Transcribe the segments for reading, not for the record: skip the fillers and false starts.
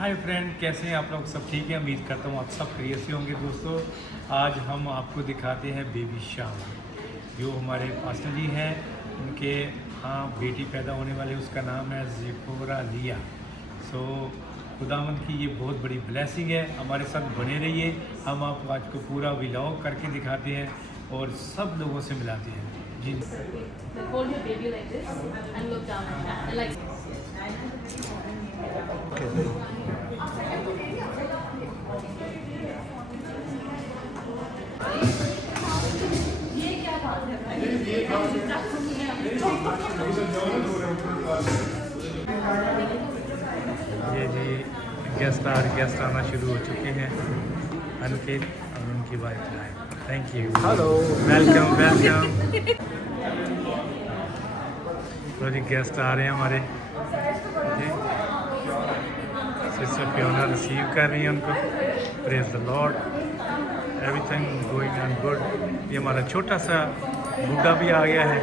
Hi friend, कैसे हैं आप लोग? सब ठीक है? उम्मीद करता हूँ आप सब खैरियत से होंगे। दोस्तों, आज हम आपको दिखाते हैं बेबी शावर। जो हमारे पास्टर जी हैं, उनके बेटी पैदा होने वाले, उसका नाम है ज़िपोरा लिया। सो खुदावंद की ये बहुत बड़ी ब्लेसिंग है। हमारे साथ बने रहिए। हम आपको आज को पूरा व्लॉग करके दिखाते हैं और सब लोगों से मिलाते हैं जी। Hold your baby like this and look down at that. Like. ये क्या बात है भाई? ये जी गेस्ट आना शुरू हो चुके हैं। अनकित और उनकी wife line. Thank you. Hello, welcome. तो जी गेस्ट आ रहे हैं हमारे जी। सिस्टर फियोना रिसीव कर रही हैं उनको। Praise the Lord, everything going on good. ये हमारा छोटा सा बुड्ढा भी आ गया है।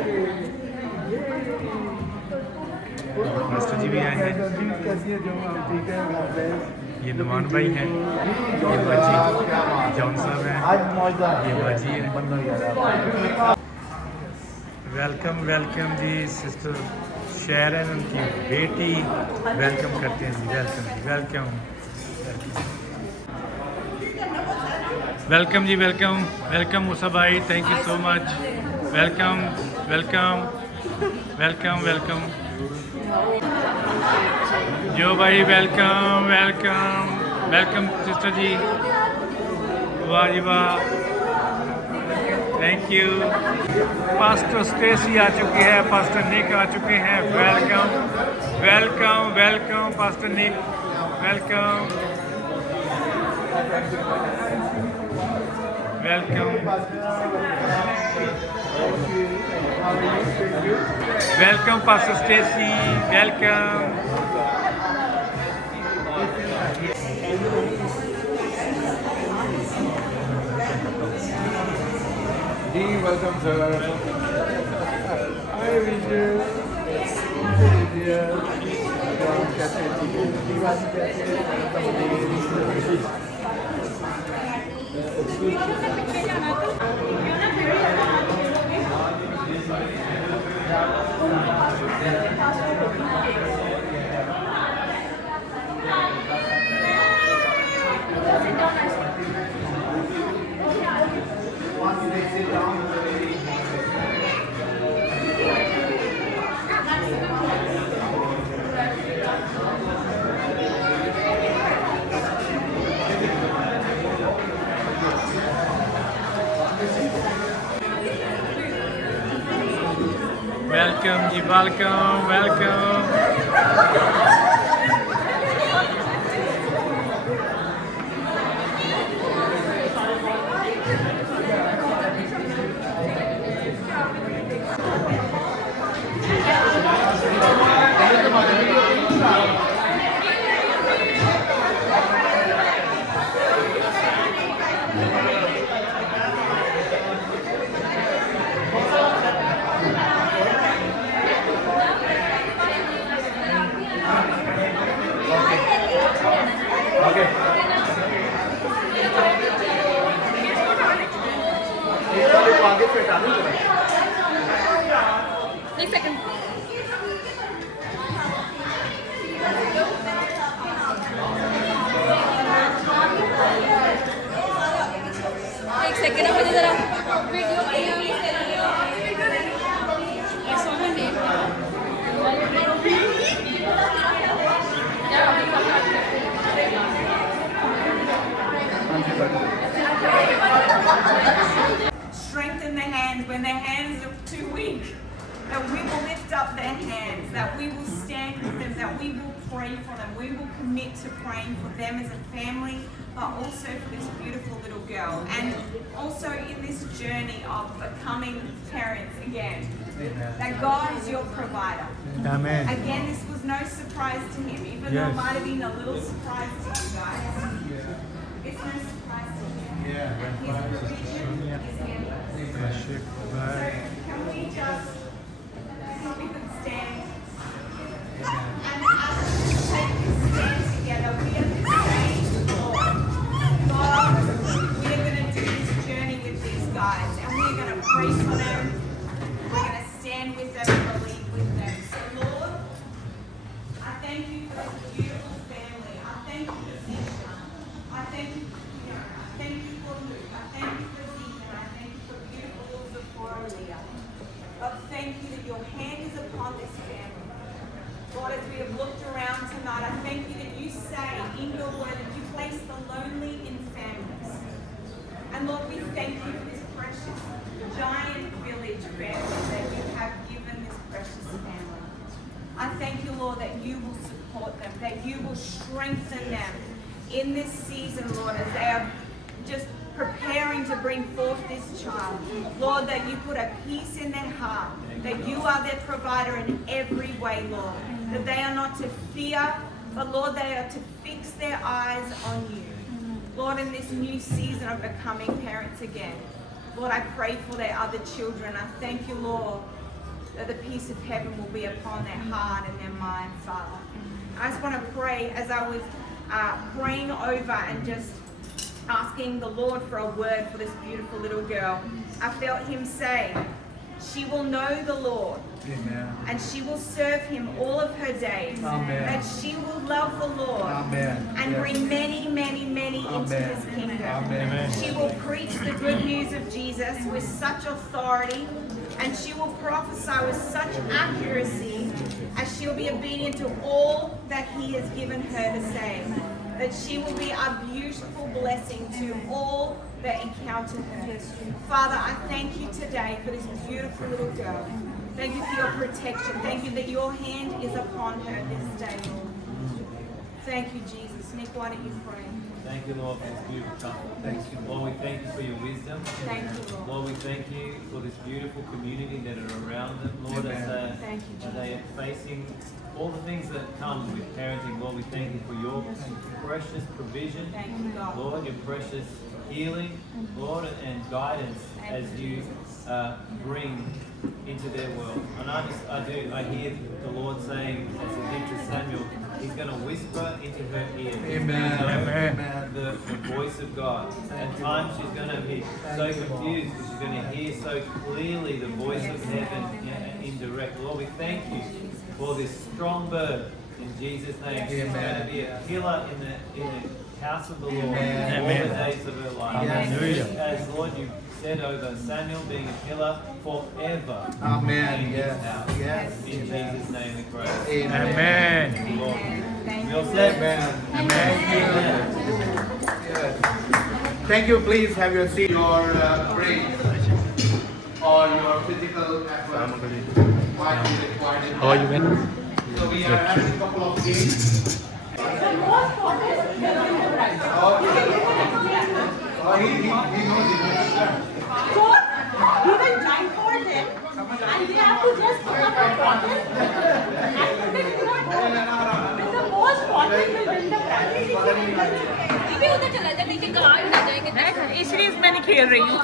मास्टर जी भी आए हैं। ये नुमान भाई हैं, ये बाजी जॉन साहब हैं, ये बाजी है। वेलकम जी। सिस्टर शेरन, उनकी बेटी, वेलकम करते हैं जी। वेलकम मूसा भाई, thank you so much. Welcome Joe भाई, वेलकम सिस्टर जी। वाह जी वाह, थैंक यू। पास्टर स्टेसी आ चुके हैं, पास्टर निक आ चुके हैं। Welcome pastor Nick, welcome pastor Stacey, welcome. Welcome, sir. Hi, Vijay. Welcome जी, वेलकम। एक सेकंड। मुझे जरा video Strengthen the hands when their hands are too weak. That we will lift up their hands, that we will stand with them, that we will pray for them. We will commit to praying for them as a family, but also for this beautiful little girl. And also in this journey of becoming parents again, that God is your provider. Amen. Again, this was no surprise to him, even though it might have been a little surprise to you guys. It's no surprise to him. His provision is here. Can we just we could stand and as we take this stand together, we are thank you for Peter. I thank you for Luke. I thank you for Zeke. And I thank you for beautiful Ilza for Aaliyah. Lord, thank you that your hand is upon this family. Lord, as we have looked around tonight, I thank you that you say in your word that you place the lonely in families. And Lord, we thank you for this precious giant village family that you have given this precious family. I thank you, Lord, that you will support them, that you will strengthen them in this season, Lord, as they are just preparing to bring forth this child. Lord, that you put a peace in their heart, that you are their provider in every way, Lord. That they are not to fear, but Lord, they are to fix their eyes on you. Lord, in this new season of becoming parents again, Lord, I pray for their other children. I thank you, Lord, that the peace of heaven will be upon their heart and their mind, Father. I just want to pray as I was praying over and just asking the Lord for a word for this beautiful little girl. I felt him say, she will know the Lord. Amen. And she will serve him all of her days. Amen. That she will love the Lord. Amen. And Yes. bring many, many, many into Amen. his kingdom. Amen. She will preach the good news of Jesus with such authority, and she will prophesy with such accuracy as she'll be obedient to all that he has given her to say. That she will be a beautiful blessing to all that encounter her. Father, I thank you today for this beautiful little girl. Thank you for your protection. Thank you that your hand is upon her this day, Lord. Thank you, Jesus. Nick, why don't you pray? Thank you, Lord, for this beautiful couple. Thank you, Lord. We thank you for your wisdom. Thank you, Lord. Lord, we thank you for this beautiful community that are around them. Lord, as Thank you, they are facing all the things that come with parenting, Lord, we thank you for your precious provision. Thank you, God. Lord, your precious healing, Lord, and guidance as you bring into their world. And I hear the Lord saying, as he did to Samuel, he's going to whisper into her ear. Amen. Amen. The voice of God. At times she's going to be so confused because she's going to hear so clearly the voice of heaven indirect. Lord, we thank you for this strong bird in Jesus' name. She's going to be a pillar in the house of the Lord all the days of her life. Hallelujah. As Lord, you said over Samuel being a pillar forever. Amen. In his Yes. house. Yes. In Jesus' name we pray. Amen. Amen. Lord. Thank We you. all said Amen. Amen. Yes. Thank you. Please have your seat. Your brain or your physical effort. What is required in How are you, that. man? So we are having a couple of games. He knows it. We will blindfold them and they have to just pick up the bottle and put it in a bowl. With the most bottle will bring the brand. भी उधर चला जा नीचे गाड़ ना जाएंगे इसलिए मैंने खेल रही हूँ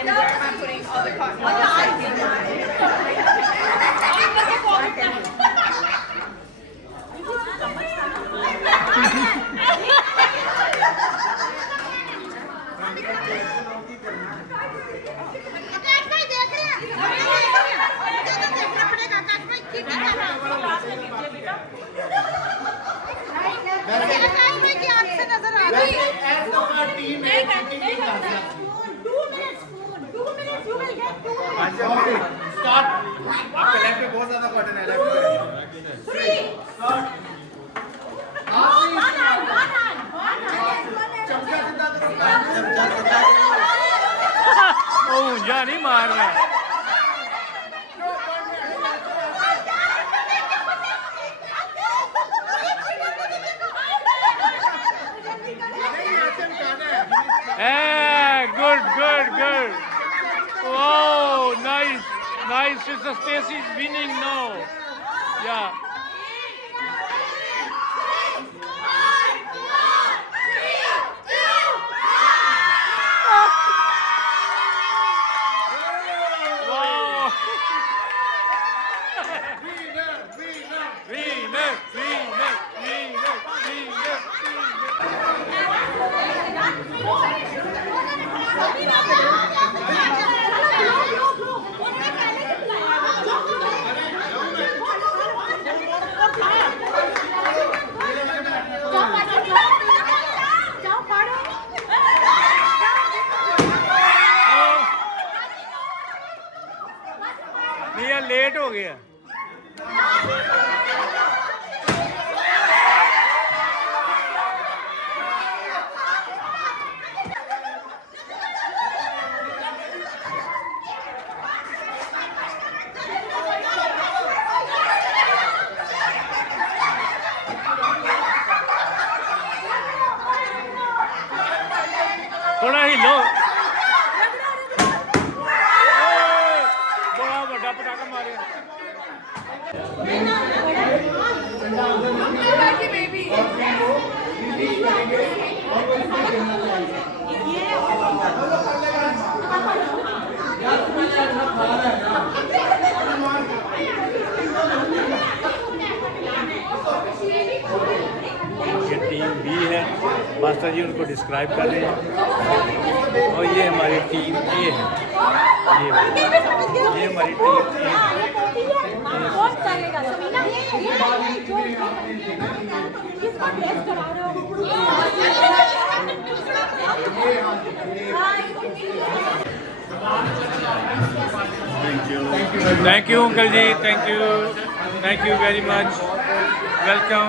And where am I putting all the cotton? As the team is cheating in Gaza. 2 minutes. 2 minutes. You will get 2 minutes. Okay, start. आपके लेफ्ट पे बहुत ज़्यादा कॉटन है लेफ्ट पे. 3. Start. One hand. चमचा जिंदा करो. ओ ऊंजा नहीं मार रहा है. Good. Wow, nice. Sister Stacy is winning now. Yeah. Wow. Winner. नहीं यार लेट हो गया। थोड़ा हिलो। बड़ा बड़ा पटाखा मारे। ये टीम बी है, पास्टर जी उनको डिस्क्राइब कर रहे हैं। और ये हमारी टीम ए है, ये हमारी टीम ए है। Thank you uncle ji, thank you very much, welcome.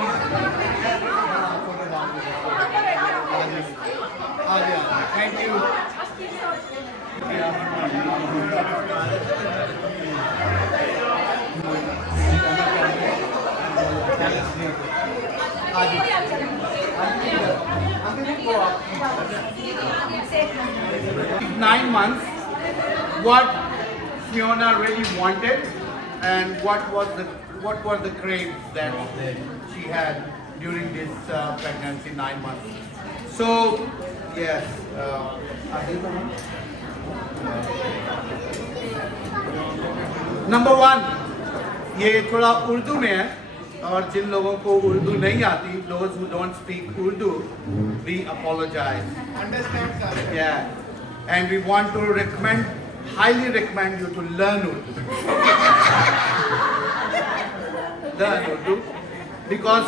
Thank you. Nine months, what Fiona really wanted, and what were the craves that she had during this pregnancy, 9 months. So yes, number one, ये थोड़ा उर्दू में है, और जिन लोगों को उर्दू नहीं आती, those who don't speak Urdu, we apologize. Understand, sir? Yeah, and we want to highly recommend you to learn Urdu. Learn Urdu, because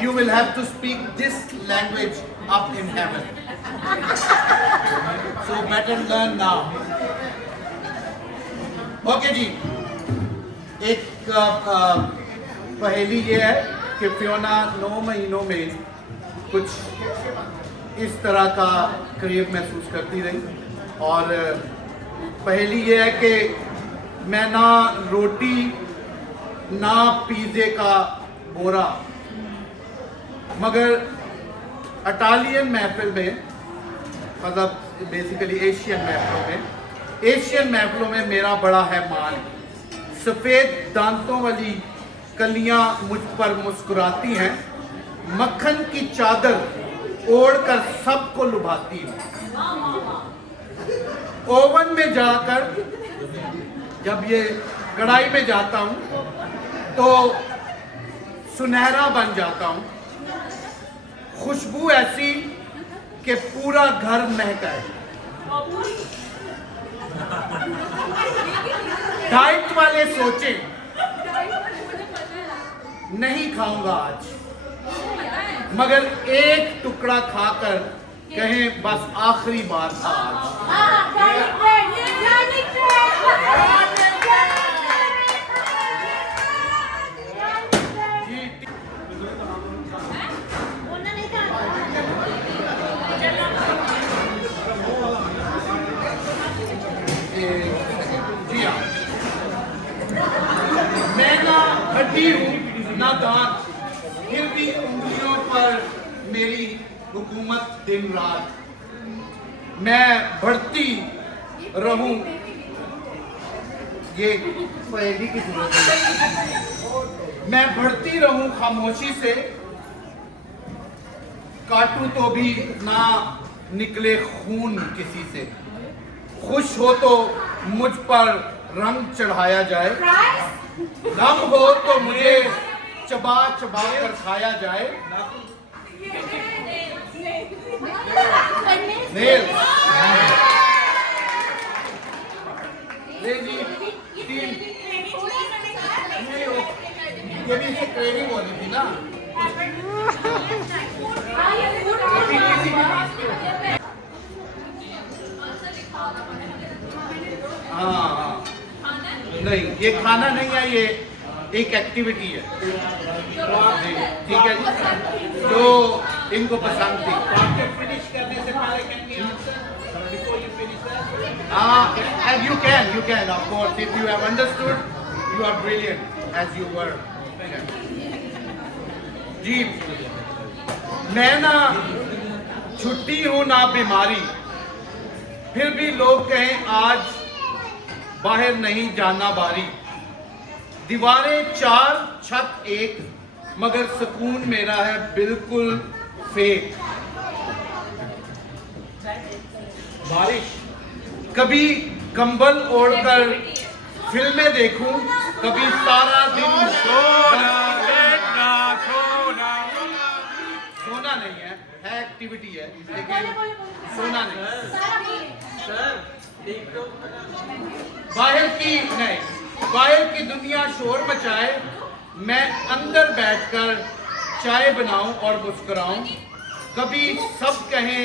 you will have to speak this language up in heaven. So better learn now. Okay जी, एक पहेली ये है कि Fiona 9 महीनों में कुछ इस तरह का क्रेव महसूस करती रही, और पहेली ये है कि मैं ना रोटी ना पिज़्ज़े का बोरा, मगर इटालियन महफिल में, मतलब बेसिकली एशियन महफिलों में मेरा बड़ा है मान। सफ़ेद दांतों वाली कलियां मुझ पर मुस्कुराती हैं, मक्खन की चादर ओढ़कर सबको लुभाती हूँ। ओवन में जाकर जब ये कढ़ाई में जाता हूँ तो सुनहरा बन जाता हूँ, खुशबू ऐसी कि पूरा घर महकाए। डाइट वाले सोचे नहीं खाऊंगा आज, मगर एक टुकड़ा खाकर कहें बस आखिरी बार था आज। जी हाँ, मैं ना हड्डी हूँ ना दांत, फिर भी उंगलियों पर मेरी हुकूमत दिन रात। मैं बढ़ती रहूं, ये पहेली की जरूरत है। मैं बढ़ती रहूं खामोशी से, काटूं तो भी ना निकले खून किसी से। खुश हो तो मुझ पर रंग चढ़ाया जाए, गम हो तो मुझे चबा चबा कर खाया जाए। ये भी इसे ट्रेनिंग होनी थी ना। हाँ नहीं, ये खाना नहीं है, ये एक एक्टिविटी है जी, ठीक है जी, जो इनको पसंद थी। फिनिश करने से पहले can we answer before you finish And you can, of course, if you have understood, you are brilliant as you were. जी, मैं ना छुट्टी हूँ ना बीमारी, फिर भी लोग कहें आज बाहर नहीं जाना बारी। दीवारें 4 छत 1, मगर सुकून मेरा है बिल्कुल फेक। बारिश, कभी कंबल ओढ़कर फिल्में देखूं, कभी सारा दिन सोना नहीं है एक्टिविटी है, लेकिन सोना नहीं। बाहर की दुनिया शोर मचाए, मैं अंदर बैठकर चाय बनाऊं और मुस्कुराऊं। कभी सब कहें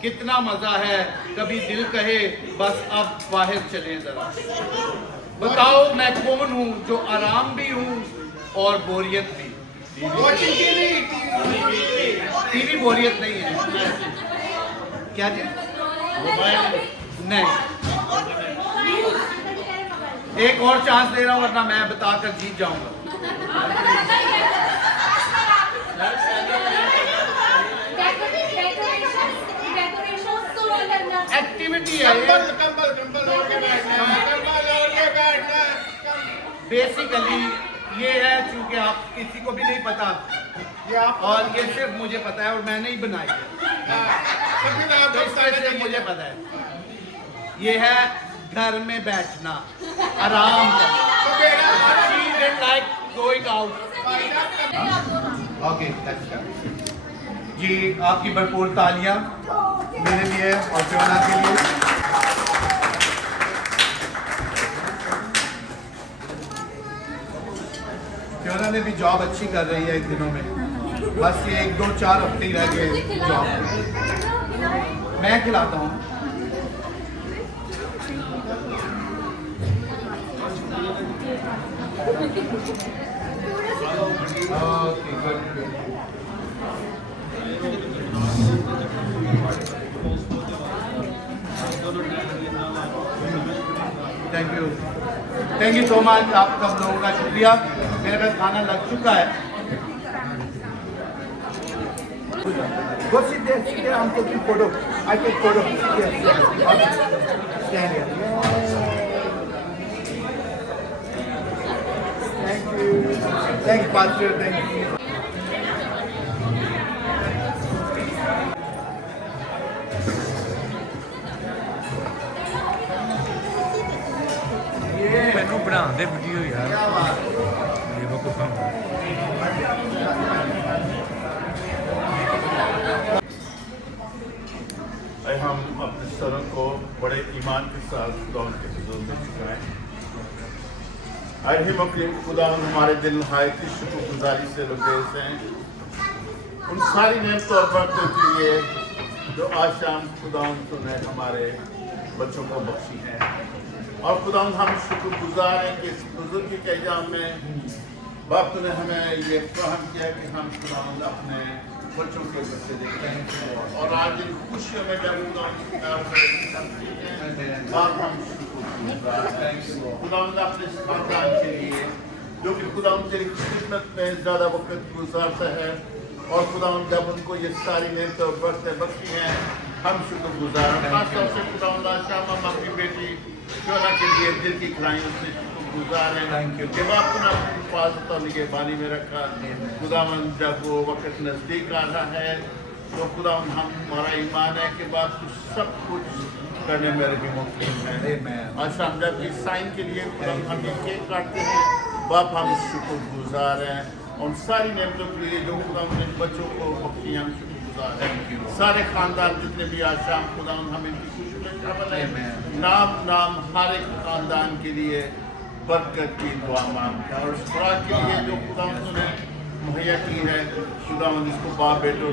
कितना मजा है, कभी दिल कहे बस अब बाहर चले जरा। बताओ मैं कौन हूँ जो आराम भी हूँ और बोरियत भी। टीवी बोरियत नहीं है। क्या जी? नहीं, एक और चांस दे रहा हूँ, वरना मैं बताकर जीत जाऊंगा। एक्टिविटी है बेसिकली, ये है चूंकि आप किसी को भी नहीं पता, और ये सिर्फ मुझे पता है और मैंने ही बनाई है, तो इसमें सिर्फ मुझे पता है। ये है घर में बैठना, आराम करना। She didn't like going out. Okay, that's good. जी, आपकी भरपूर तालियां मेरे लिए और फियोना के लिए। फियोना ने भी जॉब अच्छी कर रही है इन दिनों में, बस ये 1, 2, 4 हफ्ते ही रह गए जॉब। मैं खिलाता हूँ। Okay, good. Thank you so much, आप सब लोगों का शुक्रिया। मेरे पास खाना लग चुका है। Go sit there, I'm taking photo. I take photo. Yes. Stand here. Thank you. Thanks, Pastor. Thank you. मैनू बनाते वीडियो यार, ये वो काम हम अपने सरों को बड़े ईमान के साथ खुदा के हुजूर में झुकाएं। अरही मुकरीम खुदा हमारे दिल नहायत की शुक्रगुजारी से लबरेज हैं उन सारी नेमतों और बरकतों के लिए जो आज शाम खुदा ने हमारे बच्चों को बख्शी हैं, और खुदा हम शुक्रगुजार हैं कि इस बुजुर्ग के एग्जाम में बाप ने हमें ये फराहम किया कि हम खुदा अपने बच्चों के बच्चे देखते हैं, और आज इन खुशियों में जब खुदा अपने खानदान के लिए जो कि खुदा तेरी खिदमत में ज़्यादा वक्त गुजारता है, और खुदा जब उनको ये सारी नेमतें और बरकतें बख्शी हैं, हम शुक्रगुजार हैं। खासतौर से खुदा शाम हम अपनी बेटी फियोना के लिए दिल की खिलाई उससे शुक्रगुजार हैं कि बाप ने अपनी हिफाजत और निगहबानी में रखा। खुदावन जब वो वक्त नज़दीक आ रहा है तो खुदा हमारा ईमान है कि बाप सब कुछ करने में भी मुमकिन है। और शाम जब इस साइन के लिए खुदा हम ये केक काटते हैं, बाप हम शुक्रगुजार हैं उन सारी नेमतों के लिए जो खुदा अपने बच्चों को बख्शी, हम शुक्रगुजार हैं। सारे खानदान जितने भी आज शाम खुदा हम इनकी खुशी में शामिल हैं। नाम नाम हर एक खानदान के लिए बरकत की दुआ मांगते हैं, और उस खुराक के लिए जो खुदा ने मुहैया की है, खुदा इसको बाप बेटो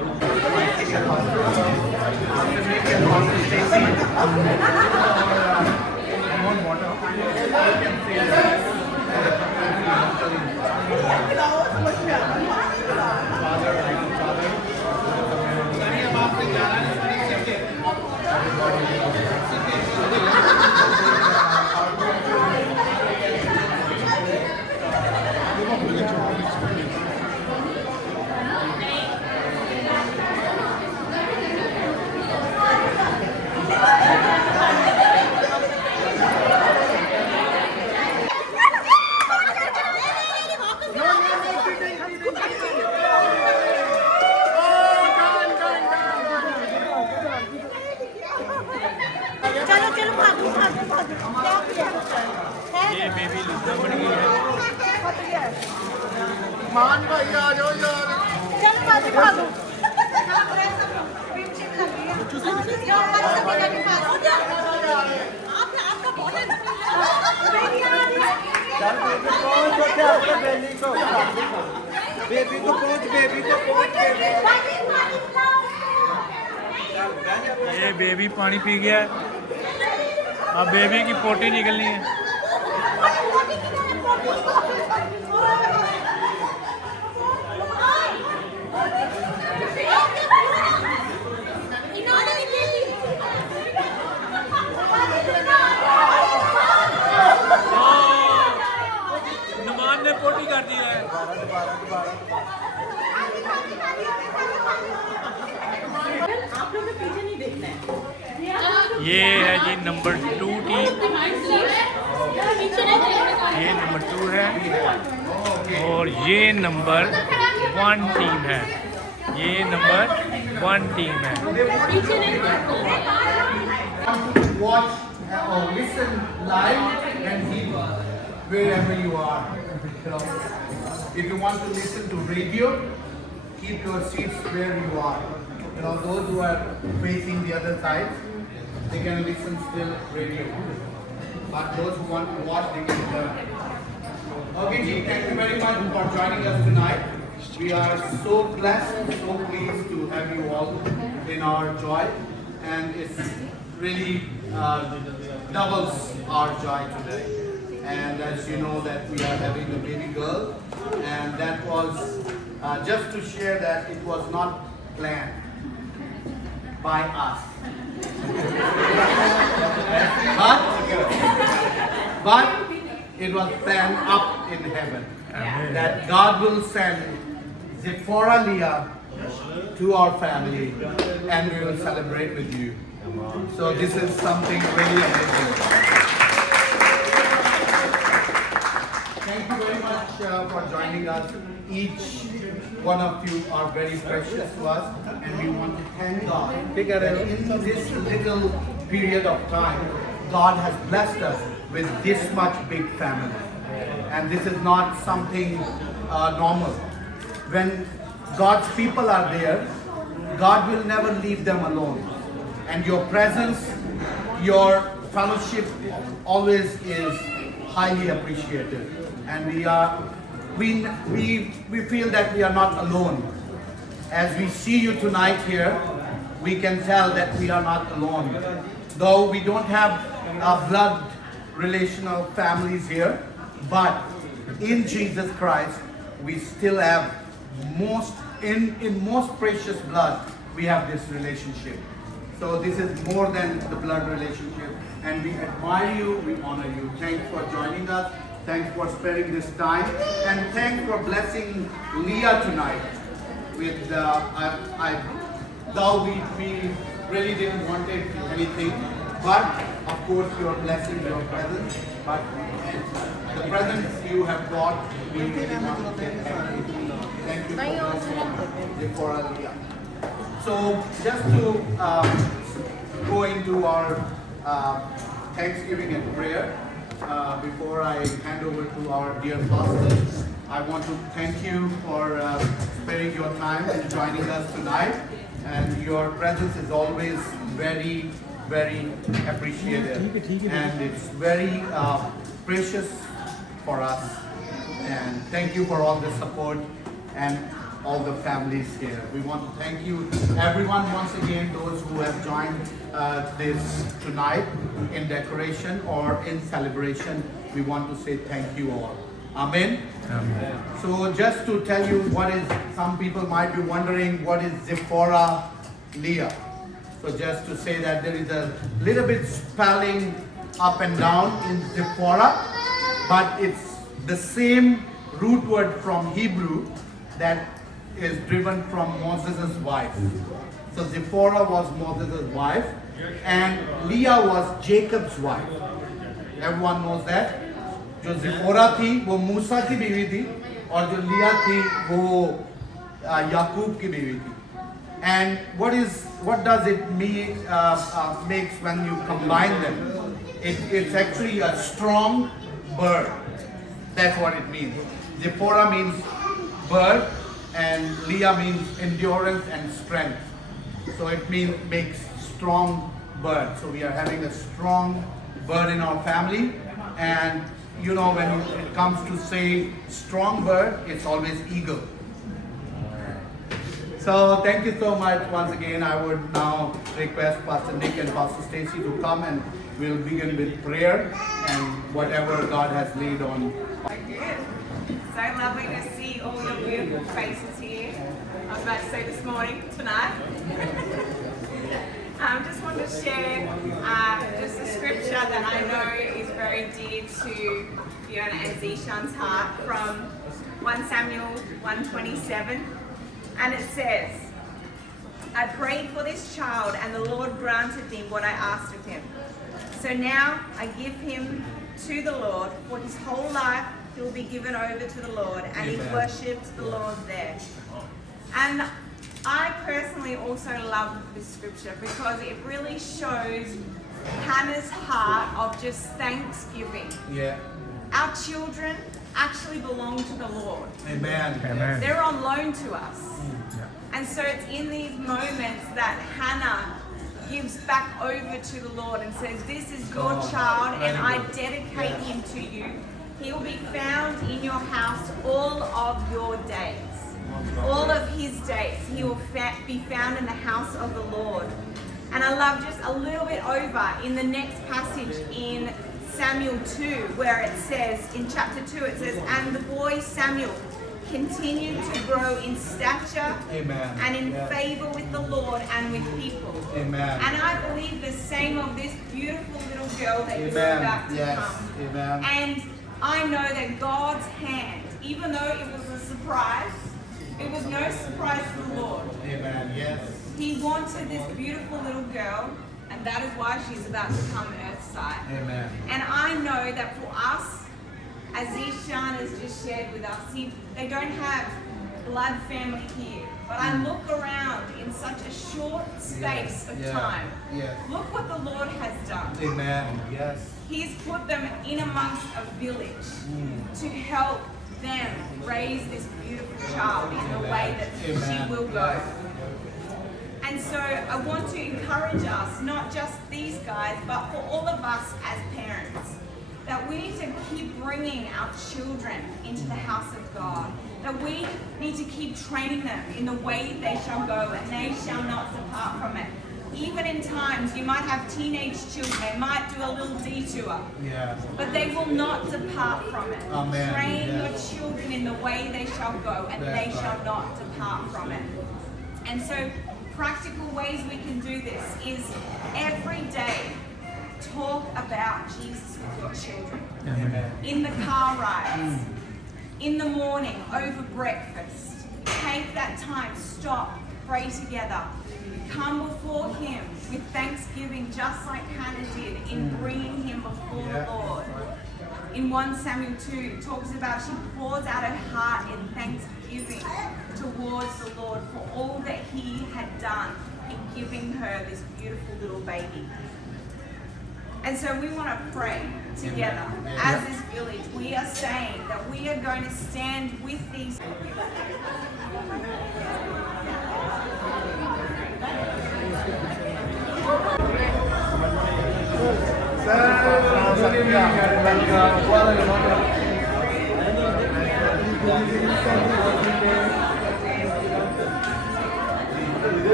वाटर मान भाई आ जाओ यार। चल मैं दिखा दूं। चल ब्रेक सब पिंचिंग लगी है। जाओ हमारे सभी का भी पास हो जाए। आपका बहुत है। बेबी आ रही है। चल बेबी पहुंच होते आपके बेबी को पहुंच बेबी को पहुंच बेबी। ये बेबी पानी पी गया है, अब बेबी की पोटी निकलनी है। नुमान ने पोटी कर दी है। आप लोग के पीछे नहीं देखना है। ये है जी नंबर 2 टीम, ये नंबर 2 है और ये नंबर 1 टीम है। ये नंबर 1 टीम है। Watch or listen live and hear wherever you are. If you want to listen to radio, keep your seats where you are. Those who are facing the other side, they can listen still radio. But those who want to watch, they can learn. Okay, Ji, thank you very much for joining us tonight. We are so blessed, so pleased to have you all in our joy, and it's really doubles our joy today. And as you know that we are having a baby girl, and that was just to share that it was not planned by us. But it was planned up in heaven. That God will send Zipporah Leah to our family and we will celebrate with you. So this is something really amazing. Thank you very much for joining us. Each one of you are very precious to us, and we want to thank God that in this little period of time, God has blessed us with this much big family. And this is not something normal. When God's people are there, God will never leave them alone. And your presence, your fellowship always is highly appreciated. And we feel that we are not alone. As we see you tonight here, we can tell that we are not alone. Though we don't have blood relational families here, but in Jesus Christ, we still have in most precious blood, we have this relationship. So this is more than the blood relationship, and we admire you, we honor you. Thanks for joining us. Thanks for sparing this time, and thanks for blessing Leah tonight. With though we really didn't want anything, but of course your blessing, your presence, but the presence you have brought, we really want to say thank you. Thank you for blessing Zipporah Leah. So just to go into our Thanksgiving and prayer. Before I hand over to our dear pastor, I want to thank you for sparing your time and joining us tonight. And your presence is always very, very appreciated. And it's very precious for us. And thank you for all the support and all the families here. We want to thank you, everyone, once again, those who have joined this tonight in decoration or in celebration. We want to say thank you all. Amen. Amen. So just to tell you what is, some people might be wondering what is Zipporah Leah. So just to say that there is a little bit spelling up and down in Zipporah, but it's the same root word from Hebrew that is driven from Moses' wife. So Zipporah was Moses' wife, and Leah was Jacob's wife. Everyone knows that. जो Zipporah थी वो मूसा की बीवी थी, और जो लिया थी वो याकूब की बीवी थी. And what does it mean makes when you combine them? It's actually a strong bird. That's what it means. Zipporah means bird, and Leah means endurance and strength. So it makes strong bird. So we are having a strong bird in our family, and you know, when it comes to say strong bird, it's always eagle. So thank you so much once again. I would now request Pastor Nick and Pastor Stacy to come, and we'll begin with prayer and whatever God has laid on. Good. So lovely to see all your beautiful faces here. I was about to say this morning, tonight. Just wanted to share just a scripture that I know is very dear to Fiona and Zishan's heart from 1 Samuel 1:27. And it says, I prayed for this child and the Lord granted me what I asked of him. So now I give him to the Lord. For his whole life he will be given over to the Lord, and he worshipped the Lord there. And I personally also love this scripture because it really shows Hannah's heart of just thanksgiving. Yeah. Our children actually belong to the Lord. Amen. Amen. They're on loan to us. And so it's in these moments that Hannah gives back over to the Lord and says, this is your child and I dedicate him to you. He will be found in your house all of your days. All of his days. He will be found in the house of the Lord. And I love just a little bit over in the next passage in Samuel 2, where it says, in chapter 2, it says, and the boy Samuel continued to grow in stature Amen. and in favor with the Lord and with people. Amen. And I believe the same of this beautiful little girl that is Amen. about to Yes. come. Amen. And I know that God's hand, even though it was a surprise, it was no surprise to the Lord. Amen. Yes. He wanted this beautiful little girl, and that is why she's about to come earthside. Amen. And I know that for us, as Ishan has just shared with us, they don't have blood family here. But I look around in such a short space of time. Yes. Look what the Lord has done. Amen. Yes. He's put them in amongst a village to help them raise this beautiful child in the way that she will go. And so I want to encourage us, not just these guys, but for all of us as parents, that we need to keep bringing our children into the house of God. That we need to keep training them in the way they shall go, and they shall not depart from it. Even in times you might have teenage children, they might do a little detour, Yeah. but they will not depart from it. Amen. Train Yes. your children in the way they shall go, and That's they shall right. not depart from it. And so practical ways we can do this is every day talk about Jesus with your children. Amen. In the car rides, in the morning, over breakfast. Take that time, stop, pray together. Come before him with thanksgiving, just like Hannah did in bringing him before the Lord. In 1 Samuel 2, it talks about she pours out her heart in thanksgiving towards the Lord for all that he had done in giving her this beautiful little baby. And so we want to pray together as this village. We are saying that we are going to stand with these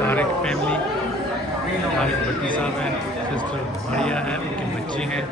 Tariq family, Tariq Bhatti साहब हैं, sister Maria है, उनके बच्चे हैं,